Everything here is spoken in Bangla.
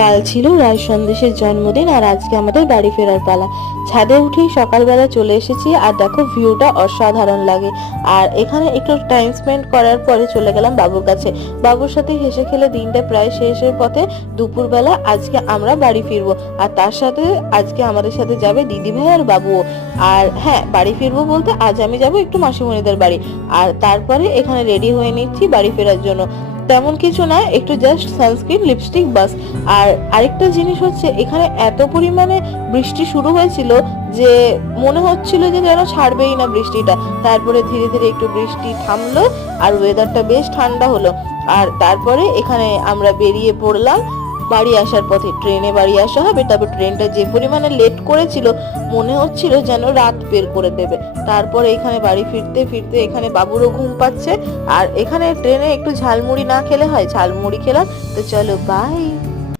কাল ছিল রায় সন্দেশের জন্মদিন আর আজকে আমাদের বাড়ি ফেরার পালা। ছাদে উঠেই সকালবেলা চলে এসেছি আর দেখো ভিউটা অসাধারণ লাগে। আর এখানে একটু টাইম স্পেন্ড করার পরে চলে গেলাম বাবুর কাছে। বাবুর সাথে হেসে খেলে দিনটা প্রায় শেষের পথে। দুপুরবেলা আজকে আমরা বাড়ি ফিরবো আর তার সাথে আজকে আমাদের সাথে যাবে দিদি ভাই আর বাবুও। আর হ্যাঁ, বাড়ি ফিরবো বলতে আজ আমি যাব একটু মাসিমণিদের বাড়ি। আর তারপরে এখানে রেডি হয়ে নিচ্ছি বাড়ি ফেরার জন্য। তেমন কিছু না, একটু জাস্ট সানস্ক্রিন লিপস্টিক বাস। আর আরেকটা জিনিস হচ্ছে, এখানে এত পরিমাণে বৃষ্টি শুরু হয়েছিল যে মনে হচ্ছিল যে যেন ছাড়বেই না বৃষ্টিটা। তারপরে ধীরে ধীরে একটু বৃষ্টি থামলো আর ওয়েদারটা বেশ ঠান্ডা হলো। আর তারপরে এখানে আমরা বেরিয়ে পড়লাম বাড়ি আসার পথে। ট্রেনে বাড়ি আসা হবে, তারপর ট্রেনটা যে পরিমাণে লেট করেছিল মনে হচ্ছিল যেন রাত বের করে দেবে। তারপরে এখানে বাড়ি ফিরতে ফিরতে এখানে বাবুরও ঘুম পাচ্ছে। আর এখানে ট্রেনে একটু ঝালমুড়ি না খেলে হয়, ঝালমুড়ি খেলাম। তো চলো বাই।